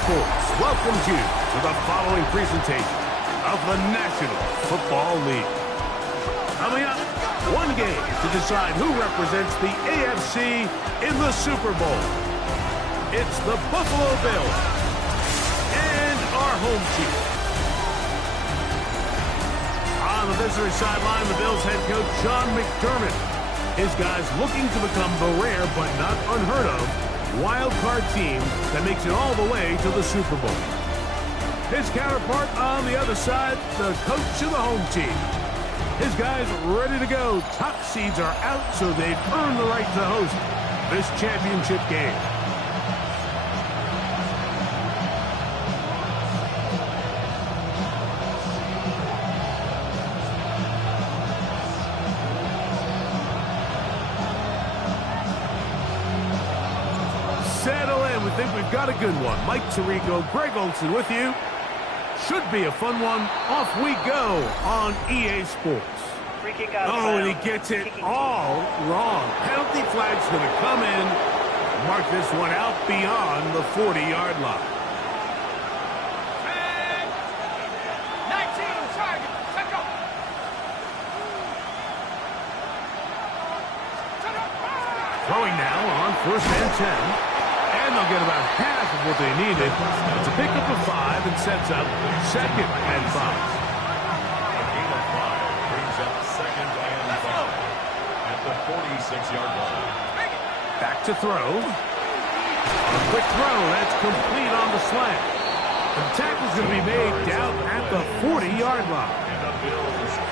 Sports welcomes you to the following presentation of the National Football League. Coming up, one game to decide who represents the AFC in the Super Bowl. It's the Buffalo Bills and our home team. On the visitor sideline, the Bills head coach Sean McDermott. His guys looking to become the rare but not unheard of wild card team that makes it all the way to the Super Bowl. His counterpart on the other side, the coach of the home team. His guys ready to go. Top seeds are out, so they've earned the right to host this championship game. Settle in. We think we've got a good one. Mike Tirico, Greg Olsen with you. Should be a fun one. Off we go on EA Sports. Oh, and he gets it all wrong. Penalty flag's going to come in. Mark this one out beyond the 40-yard line. 19, target, set go. Throwing now on 1st and 10. And they'll get about half of what they needed. It's a pickup of 5 and sets up 2nd and 5. A gain of 5 brings up 2nd and 5 at the 46-yard line. Back to throw. A quick throw. That's complete on the slant. The tackle's going to be made down at the 40-yard line.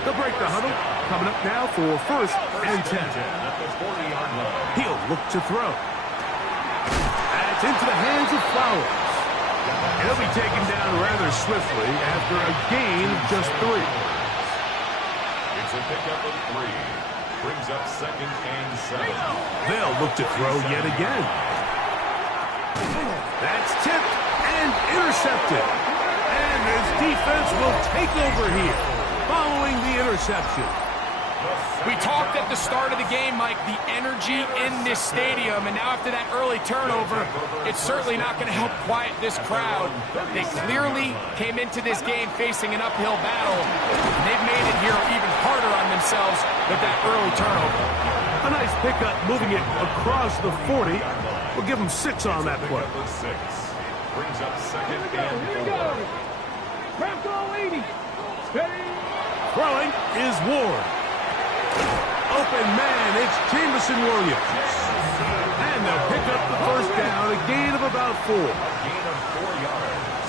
They'll break the huddle. Coming up now for 1st and 10. At the 40-yard line. He'll look to throw. That's into the hands of Flowers. And he'll be taken down rather swiftly after a gain of just 3. It's a pickup of 3. Brings up 2nd and 7. They'll look to throw yet again. That's tipped and intercepted. And his defense will take over here following the interception. We talked at the start of the game, Mike, the energy in this stadium, and now after that early turnover, it's certainly not going to help quiet this crowd. They clearly came into this game facing an uphill battle, and they've made it here even harder on themselves with that early turnover. A nice pickup moving it across the 40. We'll give them 6 on that play. 6 brings up 2nd and 4. Throwing is Ward. Open man, it's Jameson Williams. And they'll pick up the 1st down, a gain of about 4. A gain of 4 yards.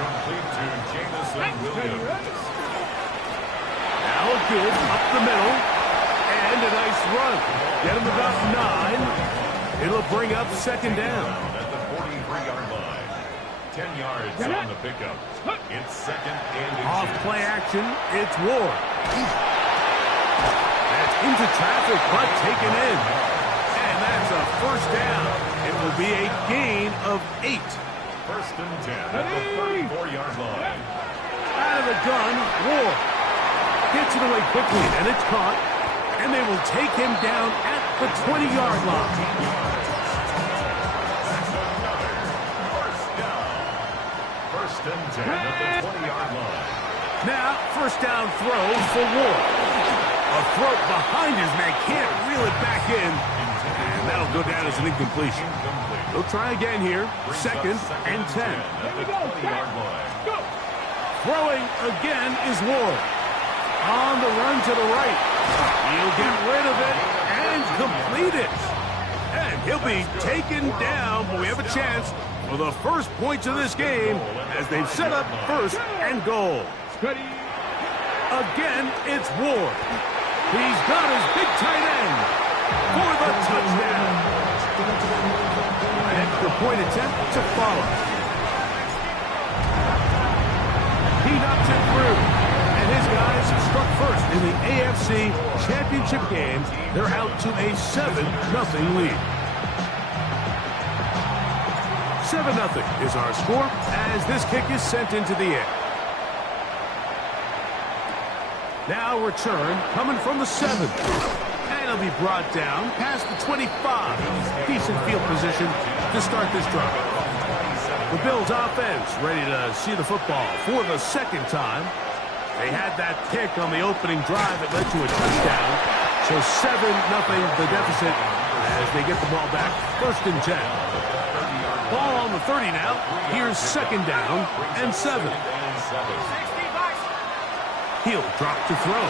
Complete to Jameson Williams. Now a good up the middle. And a nice run. Get him about 9. It'll bring up 2nd down. At the 43-yard line. 10 yards on the pickup. It's 2nd and 8. Off play action, it's Ward. That's into traffic, but taken in. And that's a 1st down. It will be a gain of 8. 1st and 10 at the 34-yard line. Out of the gun, Ward gets it away quickly, and it's caught. And they will take him down at the 20-yard line. First and 10 at the 20-yard line. Now, 1st down throw for Ward. A throw behind his man, can't reel it back in. And that'll go down as an incompletion. They'll try again here. 2nd and 10. At the 20-yard line. Throwing again is Ward. On the run to the right. He'll get rid of it and complete it. And he'll be taken down, but we have a chance for the first points of this game as they've set up 1st and goal. Again, it's Ward. He's got his big tight end for the touchdown. An extra point attempt to follow. He knocks it through. And his guys struck 1st in the AFC Championship game. They're out to a 7-0 lead. 7-0 is our score as this kick is sent into the air. Now return coming from the 7. And it'll be brought down past the 25. Decent field position to start this drive. The Bills offense ready to see the football for the second time. They had that pick on the opening drive that led to a touchdown. So 7-0 the deficit as they get the ball back. 1st and 10. Ball on the 30 now. Here's 2nd down and 7. He'll drop to throw.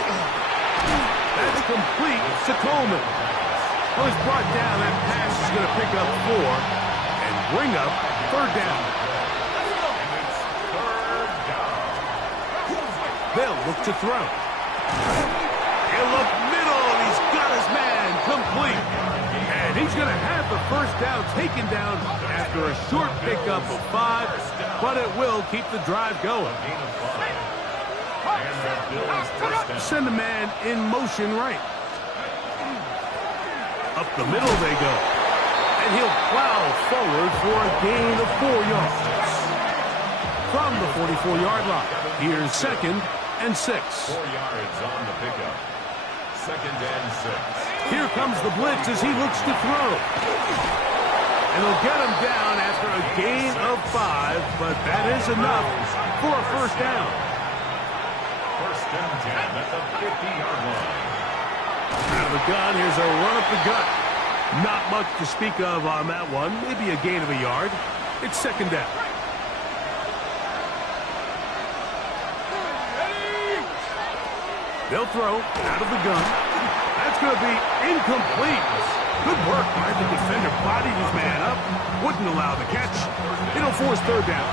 That's complete to Coleman. Well, he's brought down. That pass is going to pick up 4 and bring up 3rd down. They'll look to throw. He'll look middle, and he's got his man complete. And he's going to have the 1st down taken down after a short pickup of 5, but it will keep the drive going. Send a man in motion right. Up the middle they go. And he'll plow forward for a gain of 4 yards. From the 44-yard line, here's 2nd and 6. 4 yards on the pickup. 2nd and 6. Here comes the blitz as he looks to throw. And they'll get him down after a gain of 5, but that is enough for a 1st down. 1st and 10 at the 50-yard line. Out of the gun, here's a run up the gut. Not much to speak of on that one. Maybe a gain of a yard. It's 2nd down. They'll throw out of the gun. That's going to be incomplete. Good work by the defender. Bodied his man up. Wouldn't allow the catch. It'll force 3rd down.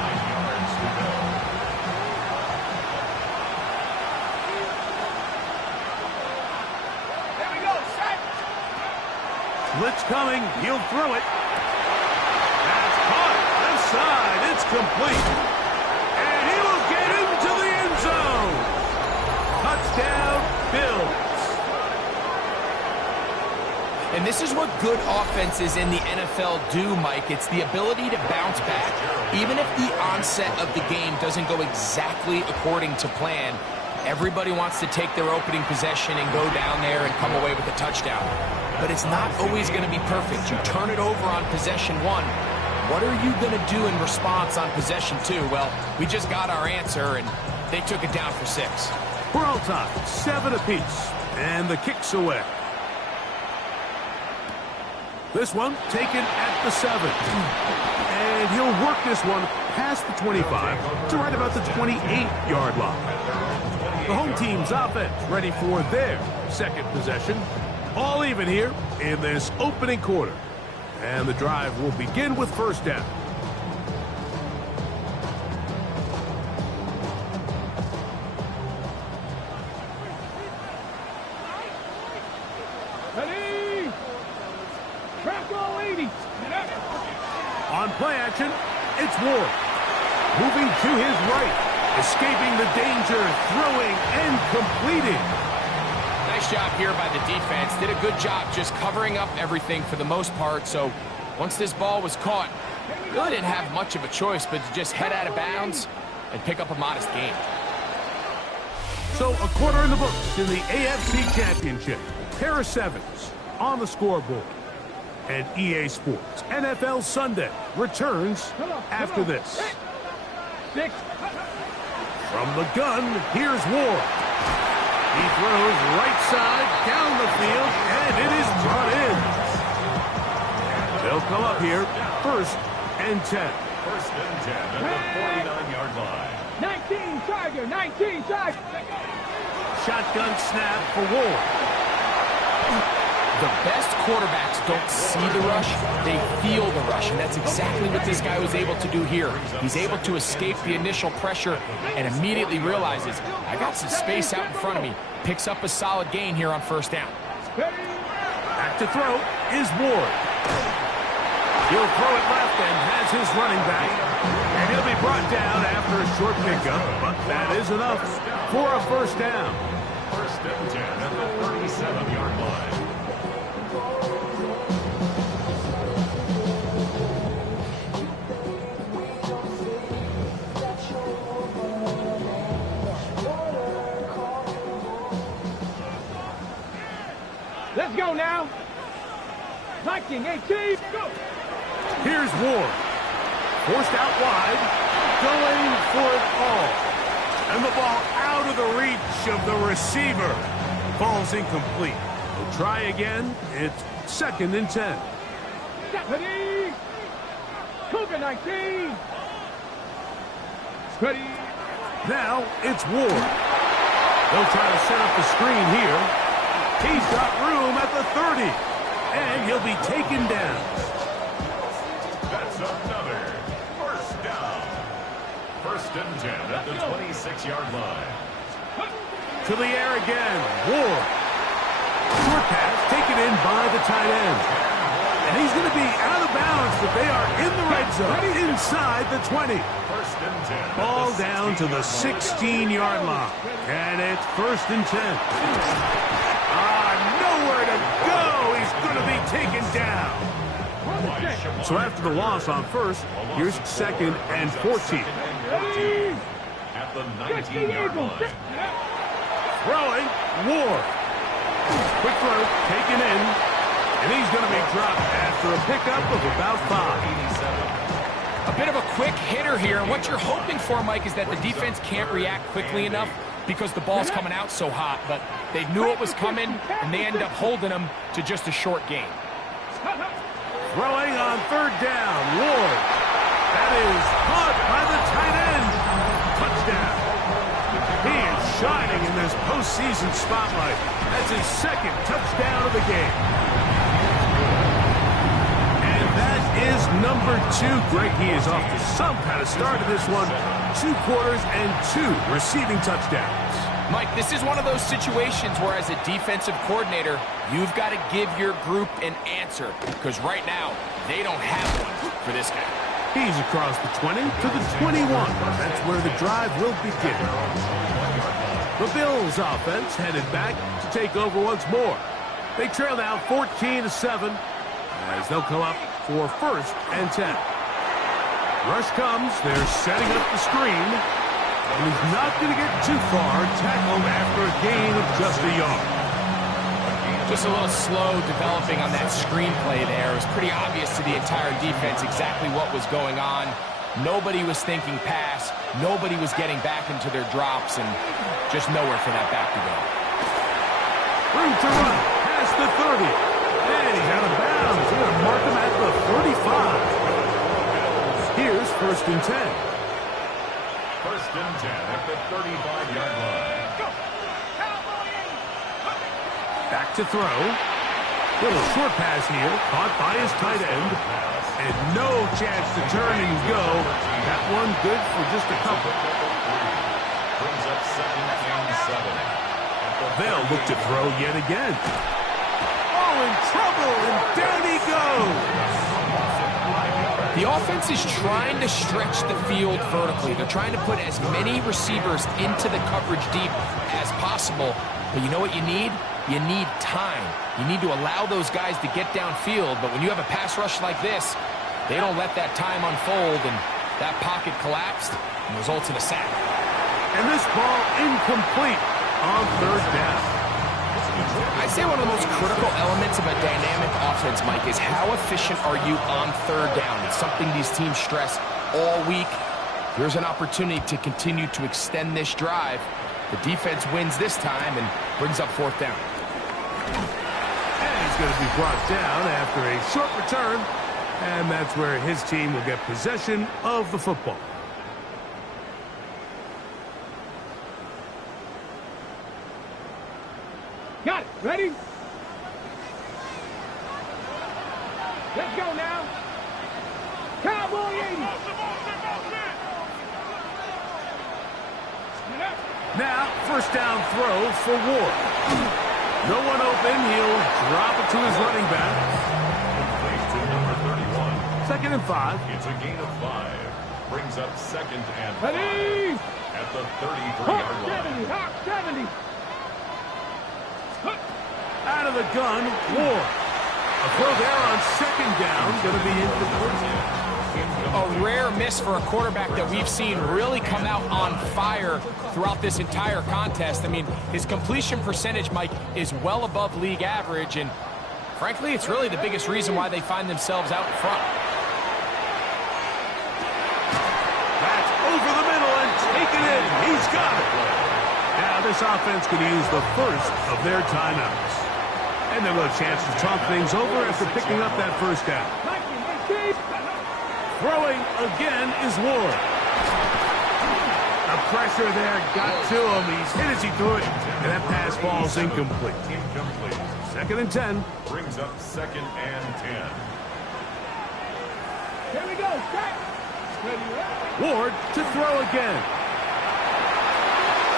There we go, set. Blitz coming. He'll throw it. That's caught. Left side. It's complete. And he will get into the end zone. Touchdown, Bills. And this is what good offenses in the NFL do, Mike. It's the ability to bounce back. Even if the onset of the game doesn't go exactly according to plan, everybody wants to take their opening possession and go down there and come away with a touchdown. But it's not always going to be perfect. You turn it over on possession 1. What are you going to do in response on possession 2? Well, we just got our answer, and they took it down for 6. We're all tied, 7 apiece, and the kick's away. This one taken at the 7. And he'll work this one past the 25 to right about the 28-yard line. The home team's offense ready for their 2nd possession. All even here in this opening quarter. And the drive will begin with 1st down. On play action, it's Ward. Moving to his right. Escaping the danger, throwing and completing. Nice job here by the defense. Did a good job just covering up everything for the most part. So once this ball was caught, really didn't have much of a choice but to just head out of bounds and pick up a modest gain. So a quarter in the books in the AFC Championship. Pair of 7s on the scoreboard. And EA Sports NFL Sunday returns after this. From the gun, here's Ward. He throws right side down the field, and it is brought in. They'll come up here, 1st and 10. 1st and 10 at the 49-yard line. 19 Tiger, 19 Tiger. Shotgun snap for Ward. The best quarterbacks don't see the rush, they feel the rush, and that's exactly what this guy was able to do here. He's able to escape the initial pressure and immediately realizes, I got some space out in front of me. Picks up a solid gain here on 1st down. Back to throw is Ward. He'll throw it left and has his running back. And he'll be brought down after a short pickup, but that is enough for a 1st down. 1st and 10 at the 37-yard line. Let's go now. 19, 18, go. Here's Ward. Forced out wide, going for it all. And the ball out of the reach of the receiver. Falls incomplete. They'll try again. It's 2nd and 10. Deputy! Cougar 19! Ready? Now it's Ward. They'll try to set up the screen here. He's got room at the 30. And he'll be taken down. That's another first down. 1st and 10 at the 26-yard line. To the air again. Ward. Short pass taken in by the tight end. And he's going to be out of bounds, but they are in the red zone inside the 20. 1st and 10. Ball down to the 16-yard line. And it's 1st and 10. Nowhere to go. He's going to be taken down. So after the loss on 1st, here's 2nd and 14. At the 19-yard line. Throwing, Ward. Quick throw, taken in. And he's going to be dropped after a pickup of about 5. A bit of a quick hitter here. And what you're hoping for, Mike, is that the defense can't react quickly enough because the ball's coming out so hot. But they knew it was coming, and they end up holding them to just a short gain. Throwing on 3rd down, Ward. That is caught by the tight end. Touchdown. He is shining in this postseason spotlight. That's his 2nd touchdown of the game. And that is number 2. Greg, he is off to some kind of start in this one. 2 quarters and 2 receiving touchdowns. Mike, this is one of those situations where as a defensive coordinator, you've got to give your group an answer. Because right now, they don't have one for this guy. He's across the 20 to the 21. That's where the drive will begin. The Bills offense headed back to take over once more. They trail now 14-7 as they'll come up for 1st and 10. Rush comes. They're setting up the screen. And he's not going to get too far. Tackled after a gain of just a yard. Just a little slow developing on that screenplay there. It was pretty obvious to the entire defense exactly what was going on. Nobody was thinking pass. Nobody was getting back into their drops, and just nowhere for that back to go. Room to run past the 30. And he's out of bounds. They're going to mark him at the 35. Here's 1st and 10. 1st and 10 at the 35-yard line. Back to throw. Little short pass here, caught by his tight end. And no chance to turn and go. That one good for just a couple. Brings up 2nd and 7. They'll look to throw yet again. Oh, in trouble, and down he goes. The offense is trying to stretch the field vertically. They're trying to put as many receivers into the coverage deep as possible. But you know what you need? You need time. You need to allow those guys to get downfield. But when you have a pass rush like this, they don't let that time unfold, and that pocket collapsed and results in a sack. And this ball incomplete on 3rd down. I'd say one of the most critical elements of a dynamic offense, Mike, is how efficient are you on 3rd down? It's something these teams stress all week. Here's an opportunity to continue to extend this drive. The defense wins this time and brings up 4th down. And he's going to be brought down after a short return. And that's where his team will get possession of the football. Got it. Ready? Let's go now. Cowboy 80. Now, 1st down throw for Ward. No one open. He'll drop it to his running back. To number 31. 2nd and 5. It's a gain of 5. Brings up 2nd and 5. Ready? At the 33-yard line. Hawk 70. Out of the gun, Ward. A throw there on 2nd down. Going to be incomplete. A rare miss for a quarterback that we've seen really come out on fire throughout this entire contest. I mean, his completion percentage, Mike, is well above league average, and frankly, it's really the biggest reason why they find themselves out in front. He's got it. Now this offense could use the first of their timeouts. And they'll have a chance to talk things over after picking up that first down. Throwing again is Ward. The pressure there got to him. He's hit as he threw it, and that pass falls incomplete. Second and 10. Brings up second and 10. Here we go. Set. Ward to throw again.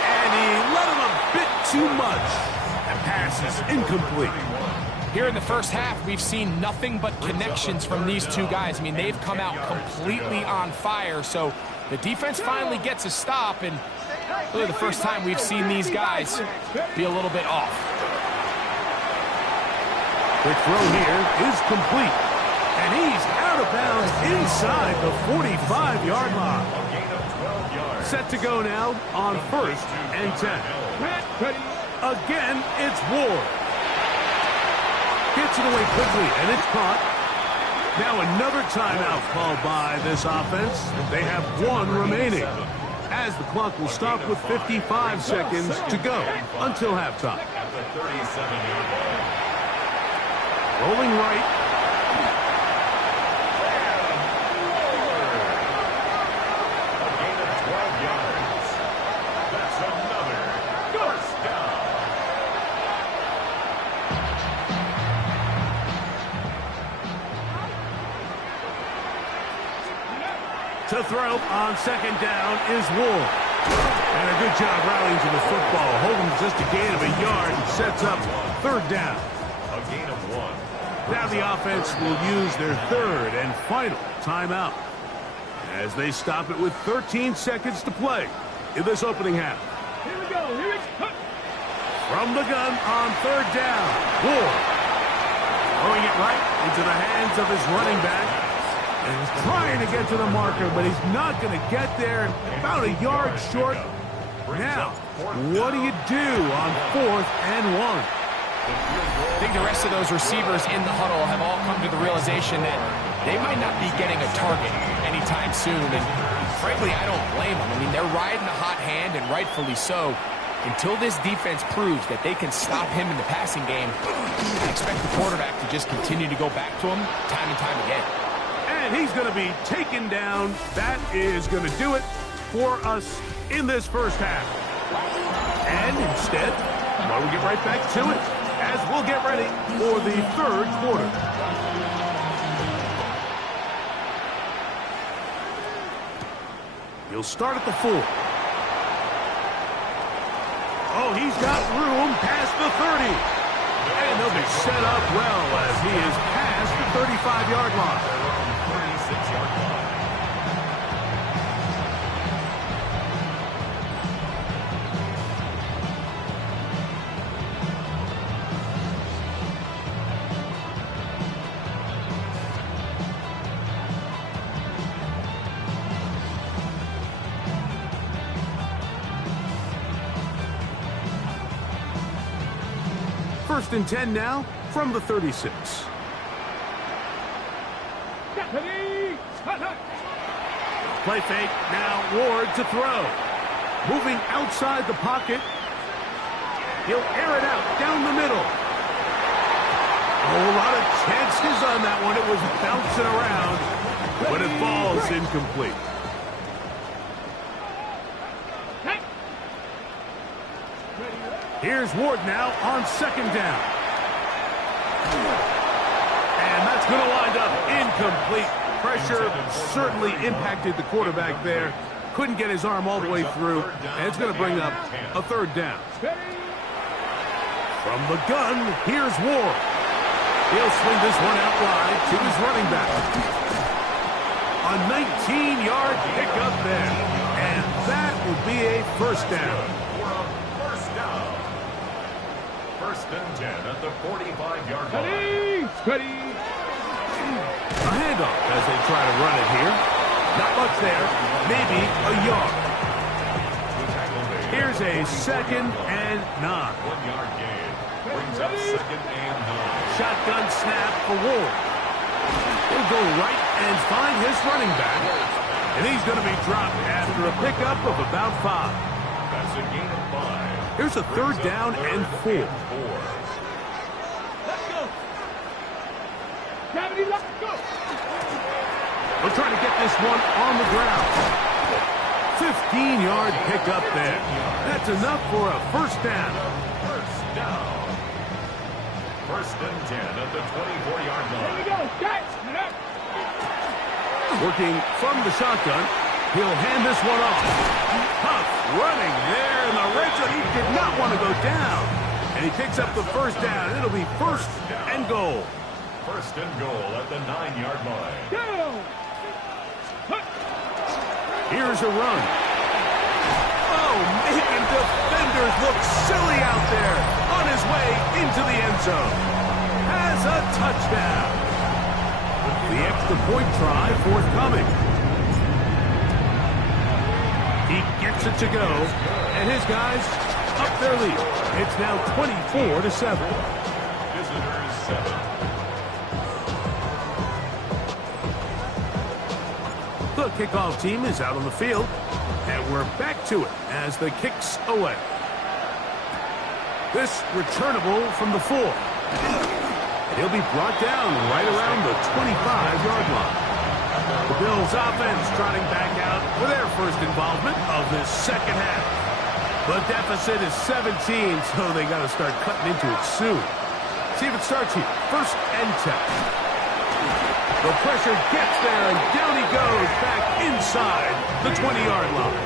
And he let him a bit too much. That pass is incomplete. Here in the first half, we've seen nothing but connections from these two guys. I mean, they've come out completely on fire, so the defense finally gets a stop, and really the first time we've seen these guys be a little bit off. Quick throw here is complete. And he's out of bounds inside the 45-yard line. A gain of 12 yards. Set to go now on first and 10. Again, it's Ward. Gets it away quickly, and it's caught. Now another timeout called by this offense. They have one remaining, as the clock will stop with 55 seconds to go until halftime. At the 37-yard line. Rolling right. A gain of 12 yards. That's another first down. To throw on second down is Ward. And a good job rallying to the football. Holding just a gain of a yard and sets up third down. A gain of 1. Now the offense will use their third and final timeout as they stop it with 13 seconds to play in this opening half. Here we go. Here it's From the gun on third down, Ward throwing it right into the hands of his running back. And he's trying to get to the marker, but he's not going to get there. About a yard short. Now, what do you do on fourth and 1? I think the rest of those receivers in the huddle have all come to the realization that they might not be getting a target anytime soon. And frankly, I don't blame them. I mean, they're riding the hot hand, and rightfully so. Until this defense proves that they can stop him in the passing game, I expect the quarterback to just continue to go back to him time and time again. And he's going to be taken down. That is going to do it for us in this first half. And instead, well, we'll get right back to it as we'll get ready for the third quarter. He'll start at the 4. Oh, he's got room past the 30. And they'll be set up well as he is past the 35-yard line. 36-yard line. First and 10 now from the 36. Play fake, now Ward to throw. Moving outside the pocket. He'll air it out down the middle. A whole lot of chances on that one. It was bouncing around, but it falls incomplete. Here's Ward now on second down. And that's going to wind up incomplete. Pressure certainly impacted the quarterback there. Couldn't get his arm all the way through, and it's going to bring up a third down. From the gun, here's Ward. He'll swing this one out wide to his running back. A 19-yard pickup there, and that will be a first down. First and 10 at the 45-yard line. A handoff as they try to run it here. Not much there, maybe a yard. Here's a second and 9. 1-yard gain. Brings up second and 9. Shotgun snap for Ward. He'll go right and find his running back. And he's going to be dropped after a pickup of about 5. It's a gain of 5. Here's a third down and 4. Let's go. Gravity, let's go. They're trying to get this one on the ground. 15-yard pickup there. That's enough for a first down. First down. First and 10 at the 24-yard Here we line. go. Catch. Working from the shotgun. He'll hand this one off. Huff running there in the red zone. He did not want to go down. And he picks up the first down. It'll be first and goal. First and goal at the 9-yard line. Go. Here's a run. Oh, making defenders look silly out there. On his way into the end zone. Has a touchdown. The extra point try forthcoming. He gets it to go. And his guys up their lead. It's now 24-7. Visitors 7. The kickoff team is out on the field, and we're back to it as the kick's away. This returnable from the 4. He'll be brought down right around the 25-yard line. The Bills offense trotting back out for their first involvement of this second half. The deficit is 17, so they got to start cutting into it soon. See if it starts here. First and 10. The pressure gets there, and down he goes back inside the 20-yard line.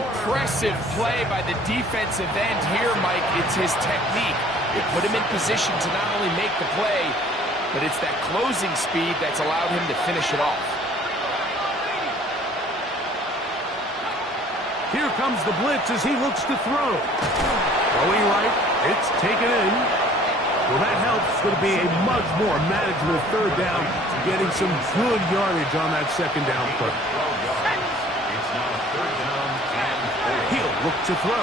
Impressive play by the defensive end here, Mike. It's his technique. It put him in position to not only make the play, but it's that closing speed that's allowed him to finish it off. Here comes the blitz as he looks to throw. Throwing right, it's taken in. Well, that helps. It's going to be a much more manageable third down, getting some good yardage on that second down play. It's now third down and 4. He'll look to throw.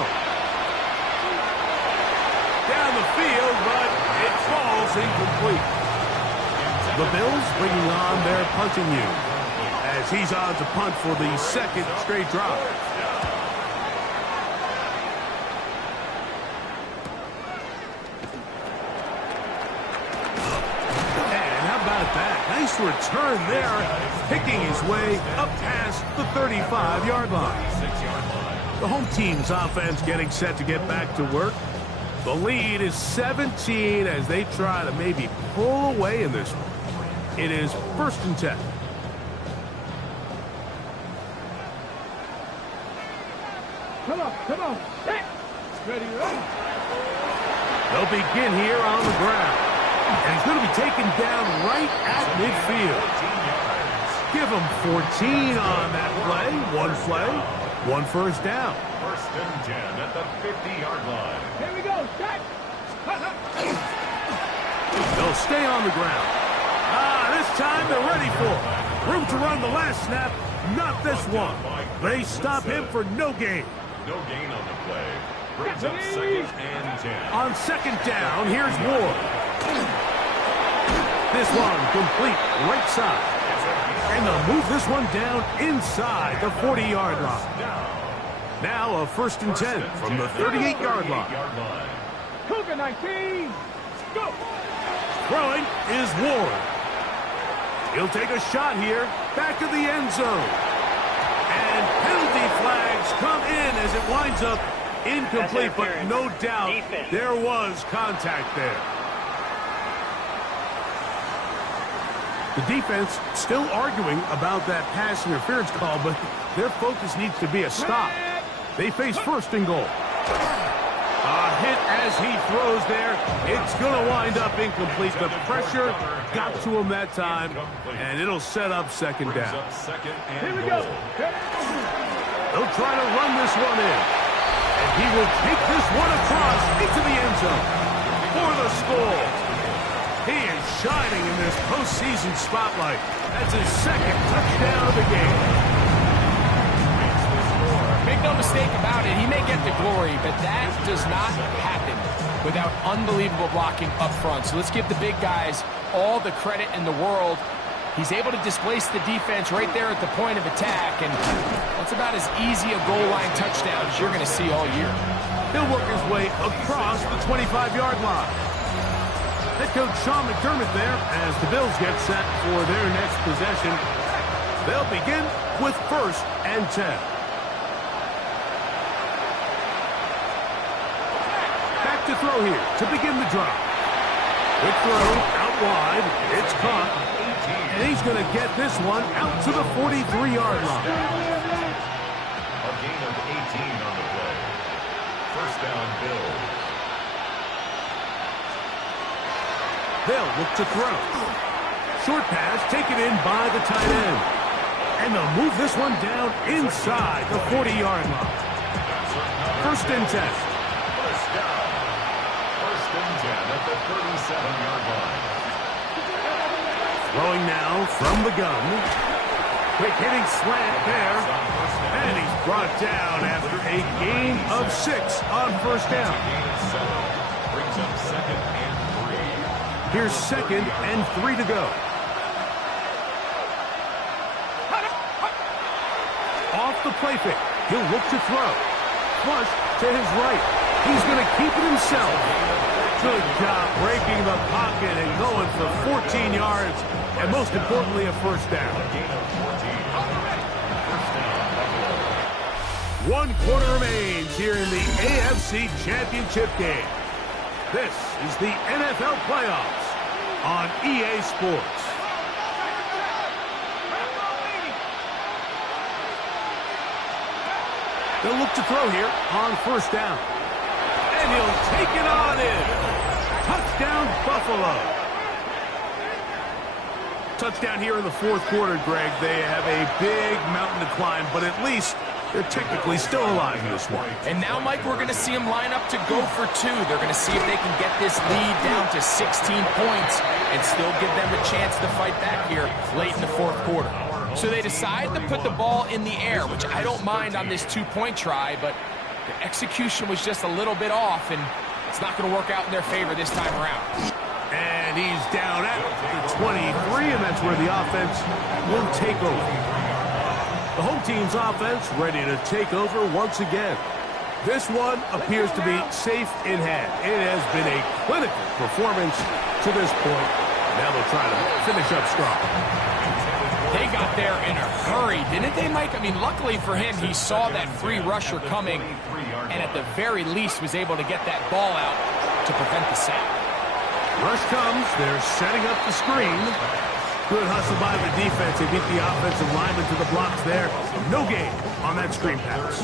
Down the field, but it falls incomplete. The Bills bringing on their punting unit as he's on to punt for the second straight drive. Nice return there, picking his way up past the 35-yard line. The home team's offense getting set to get back to work. The lead is 17 as they try to maybe pull away in this one. It is first and 10. Come on, come on. Hey. Ready, ready. They'll begin here on the ground. And he's going to be taken down right at midfield. Give him 14 on that play. One first down. First and 10 at the 50-yard line. Here we go. Catch. They'll stay on the ground. This time they're ready for it. Room to run the last snap. Not this one. They stop him for no gain. No gain on the play. Brings up second and 10. On second down, here's Ward. This one complete right side. And they'll move this one down inside the 40-yard line. Now a first and 10 from the 38-yard line. Cougar 19. Go. Throwing is Ward. He'll take a shot here, back of the end zone. And penalty flags come in as it winds up incomplete, but no doubt there was contact there. The defense still arguing about that pass interference call, but their focus needs to be a stop. They face first and goal. A hit as he throws there. It's going to wind up incomplete. The pressure got to him that time, and it'll set up second down. Here we go. They'll try to run this one in. And he will take this one across into the end zone for the score. He is shining in this postseason spotlight. That's his second touchdown of the game. Make no mistake about it, he may get the glory, but that does not happen without unbelievable blocking up front. So let's give the big guys all the credit in the world He's able to displace the defense right there at the point of attack, and that's about as easy a goal line touchdown as you're going to see all year. He'll work his way across the 25-yard line. Head coach Sean McDermott there as the Bills get set for their next possession. They'll begin with 1st and 10. Back to throw here to begin the drive. Quick throw out wide. It's caught. And he's going to get this one out to the 43-yard line. A gain of 18 on the play. 1st down, Bills. They'll look to throw. Short pass taken in by the tight end. And they'll move this one down inside the 40-yard line. 1st and 10. 1st down. 1st and 10 at the 37-yard line. Throwing now from the gun. Quick hitting slant there. And he's brought down after a gain of 6 on 1st down. Gain of 7. Brings up 2nd and 3. Here's 2nd and 3 to go. Off the play fake. He'll look to throw. Flush to his right. He's going to keep it himself. Good job breaking the pocket and going for 14 yards. And most importantly, a 1st down. Gain of 14. 1st down. 1 quarter remains here in the AFC Championship game. This is the NFL playoffs on EA Sports. They'll look to throw here on 1st down. And he'll take it on in. Touchdown, Buffalo. Touchdown here in the 4th quarter, Greg. They have a big mountain to climb, but at least they're technically still alive in this one. And now, Mike, we're going to see them line up to go for 2. They're going to see if they can get this lead down to 16 points and still give them a chance to fight back here late in the 4th quarter. So they decide to put the ball in the air, which I don't mind on this 2-point try, but the execution was just a little bit off, and it's not going to work out in their favor this time around. And he's down at the 23, and that's where the offense will take over. The home team's offense ready to take over once again. This one appears to be safe in hand. It has been a clinical performance to this point. Now they'll try to finish up strong. They got there in a hurry, didn't they, Mike? I mean, luckily for him, he saw that free rusher coming, and at the very least was able to get that ball out to prevent the sack. Rush comes. They're setting up the screen. Good hustle by the defense. They beat the offensive lineman to the blocks there. No gain on that screen pass.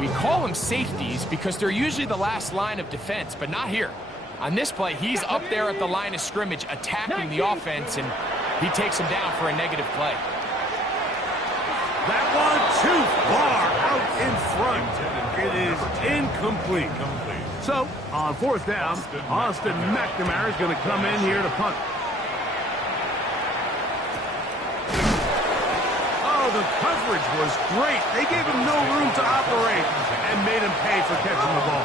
We call them safeties because they're usually the last line of defense, but not here. On this play, he's up there at the line of scrimmage attacking the offense, and he takes him down for a negative play. That one too far out in front. It is incomplete. So, on 4th down, Austin McNamara is going to come in here to punt. Oh, the coverage was great. They gave him no room to operate and made him pay for catching the ball.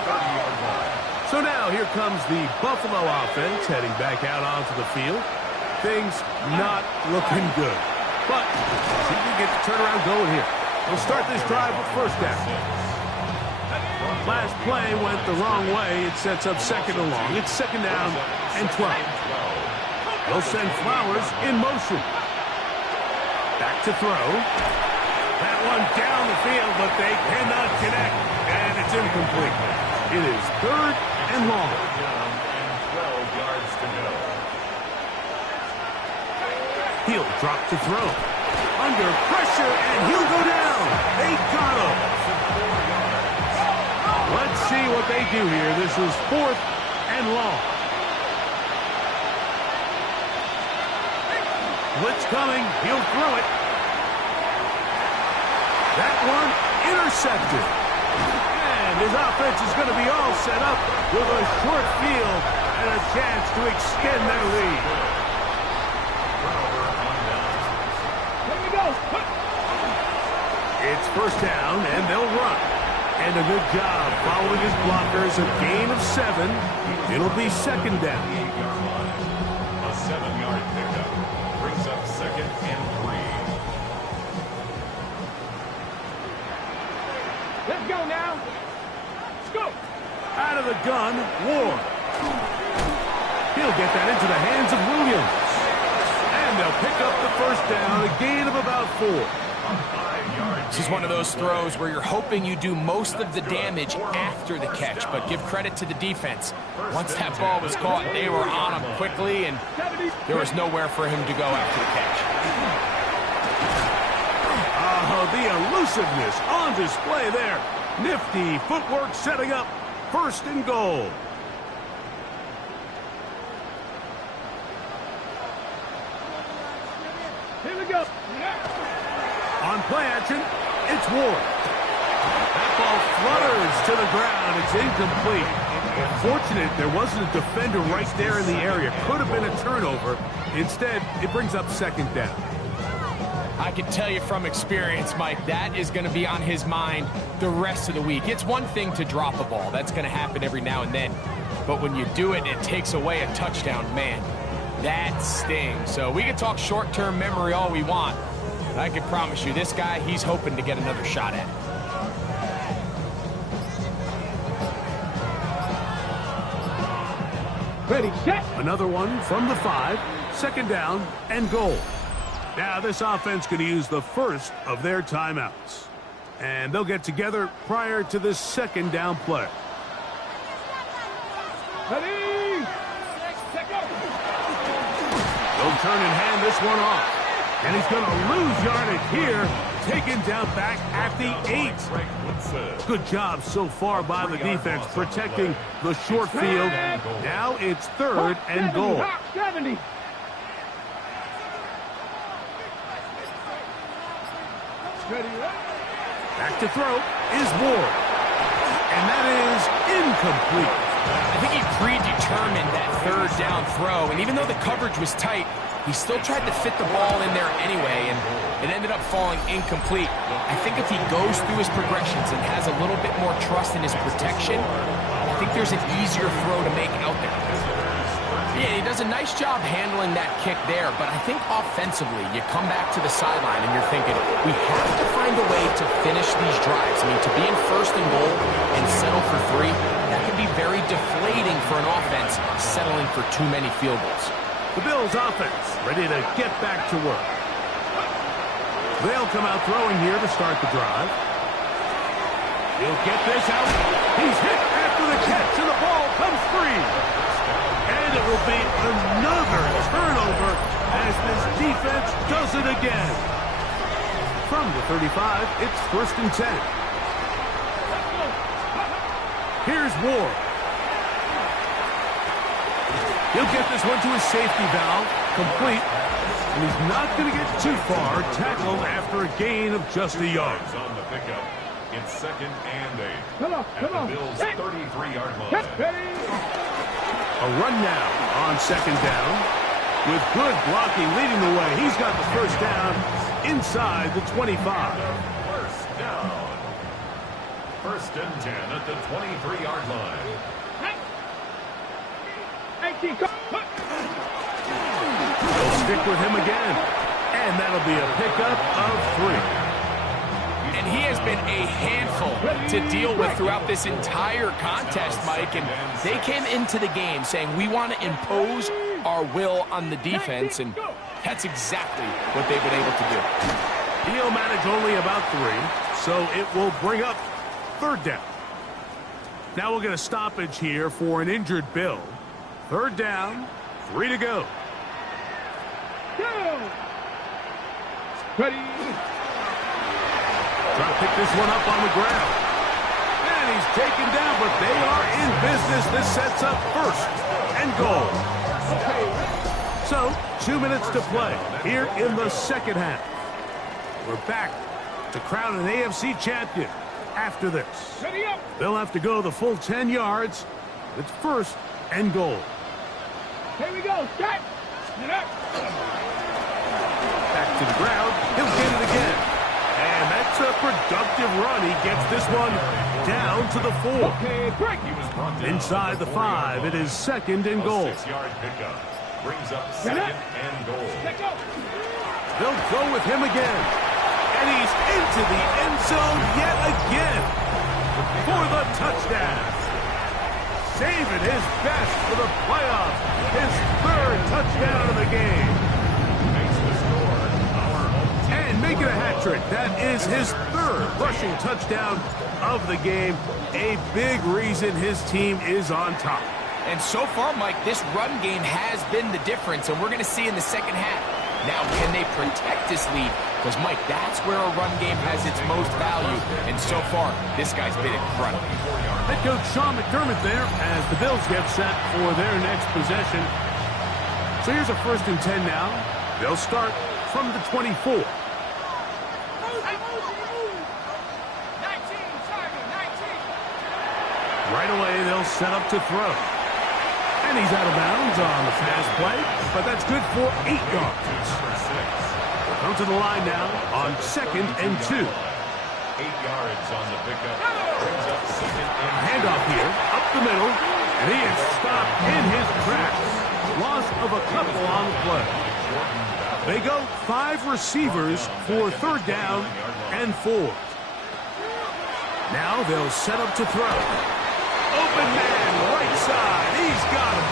So now here comes the Buffalo offense heading back out onto the field. Things not looking good. But see if we get the turnaround going here. We'll start this drive with 1st down. Last play went the wrong way. It sets up 2nd and long. It's 2nd down and 12. They'll send Flowers in motion. Back to throw. That one down the field, but they cannot connect. And it's incomplete. It is 3rd and long. 12 yards to go. He'll drop to throw. Under pressure, and he'll go down. They got him. Let's see what they do here. This is 4th and long. Blitz coming. He'll throw it. That one intercepted. And his offense is going to be all set up with a short field and a chance to extend their lead. Here we go. It's 1st down, and they'll run. And a good job following his blockers. A gain of 7. It'll be 2nd down. A 7-yard pickup brings up of the gun, Ward. He'll get that into the hands of Williams. And they'll pick up the first down, a gain of about 4. This is one of those throws where you're hoping you do most of the damage after the catch, but give credit to the defense. Once that ball was caught, they were on him quickly, and there was nowhere for him to go after the catch. Oh, the elusiveness on display there. Nifty footwork setting up first and goal. Here we go. On play action, it's Ward. That ball flutters to the ground. It's incomplete. Fortunate there wasn't a defender right there in the area. Could have been a turnover. Instead, it brings up second down. I can tell you from experience, Mike, that is going to be on his mind the rest of the week. It's one thing to drop a ball. That's going to happen every now and then. But when you do it, it takes away a touchdown. Man, that stings. So we can talk short-term memory all we want. I can promise you, this guy, he's hoping to get another shot at it. Ready, set. Another one from the 5, second down and goal. Now this offense going to use the first of their timeouts. And they'll get together prior to this second down play. Ready. They'll turn and hand this one off. And he's going to lose yardage here. Taken down back at the 8. Good job so far by the defense protecting the short field. Now it's third and goal. 70. Back to throw is Ward. And that is incomplete. I think he predetermined that third down throw, and even though the coverage was tight, he still tried to fit the ball in there anyway, and it ended up falling incomplete. I think if he goes through his progressions and has a little bit more trust in his protection, I think there's an easier throw to make out there. Yeah, he does a nice job handling that kick there, but I think offensively, you come back to the sideline and you're thinking, we have to find a way to finish these drives. I mean, to be in first and goal and settle for 3, that can be very deflating for an offense settling for too many field goals. The Bills offense ready to get back to work. They'll come out throwing here to start the drive. He'll get this out. He's hit after the catch, and the ball comes free. And it will be another turnover as this defense does it again. From the 35, it's first and 10. Here's Ward. He'll get this one to his safety valve, complete, and he's not going to get too far, tackled after a gain of just a yard. On the pickup, it's second and 8. Come on. At the Bills' 33-yard line. Ready. A run now on second down. With good blocking leading the way, he's got the first down inside the 25. First down. First and 10 at the 23-yard line. 18. They'll stick with him again. And that'll be a pickup of 3. And he has been a handful to deal with throughout this entire contest, Mike. And they came into the game saying, we want to impose our will on the defense. And that's exactly what they've been able to do. He'll manage only about 3, so it will bring up third down. Now we'll get a stoppage here for an injured Bill. Third down, 3 to go. Ready. Trying to pick this one up on the ground. And he's taken down, but they are in business. This sets up first and goal. So, 2 minutes to play here in the second half. We're back to crown an AFC champion after this. Ready up. They'll have to go the full 10 yards. It's first and goal. Here we go. Set. Back to the ground. He'll get it again. And that's a productive run. He gets this one down to the 4. Okay, break. Inside the 5, it is second and goal. 6-yard pickup brings up second and goal. Let go. They'll go with him again. And he's into the end zone yet again for the touchdown. saving his best for the playoffs. His third touchdown of the game. Makes the score our home team. And making a hat trick. That is his third rushing touchdown of the game. A big reason his team is on top. And so far, Mike, this run game has been the difference, and we're going to see in the second half. Now, can they protect this lead? Because, Mike, that's where a run game has its most value. And so far, this guy's been incredible. Head coach Sean McDermott there as the Bills get set for their next possession. So here's a 1st and 10 now. They'll start from the 24. Right away, they'll set up to throw. And he's out of bounds on the pass play, but that's good for 8 yards. Come to the line now on 2nd and 2. 8 yards on the pickup. Brings up 2nd and Handoff here, up the middle, and he is stopped in his tracks. Loss of a couple on the play. They go 5 receivers for 3rd down and 4. Now they'll set up to throw. Open man, right side. He's got him.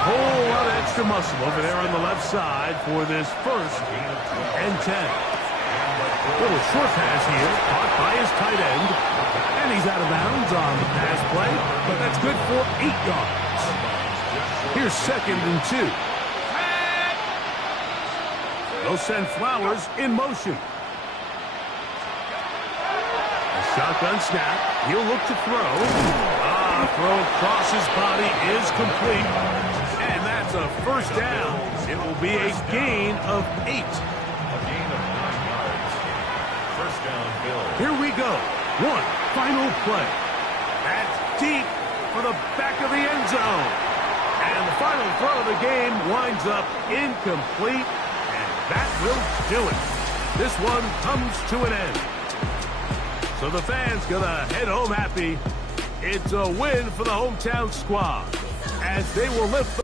Whole lot of extra muscle over there on the left side for this 1st and 10. Little short pass here, caught by his tight end. And he's out of bounds on the pass play, but that's good for 8 yards. Here's 2nd and 2. They'll send Flowers in motion. Shotgun snap. He'll look to throw. Throw across his body is complete. And that's a 1st down. It will be a gain of 8. a gain of 9 yards. 1st down, Bills. Here we go. One final play. That's deep for the back of the end zone. And the final throw of the game winds up incomplete. And that will do it. This one comes to an end. So the fans gonna head home happy. It's a win for the hometown squad as they will lift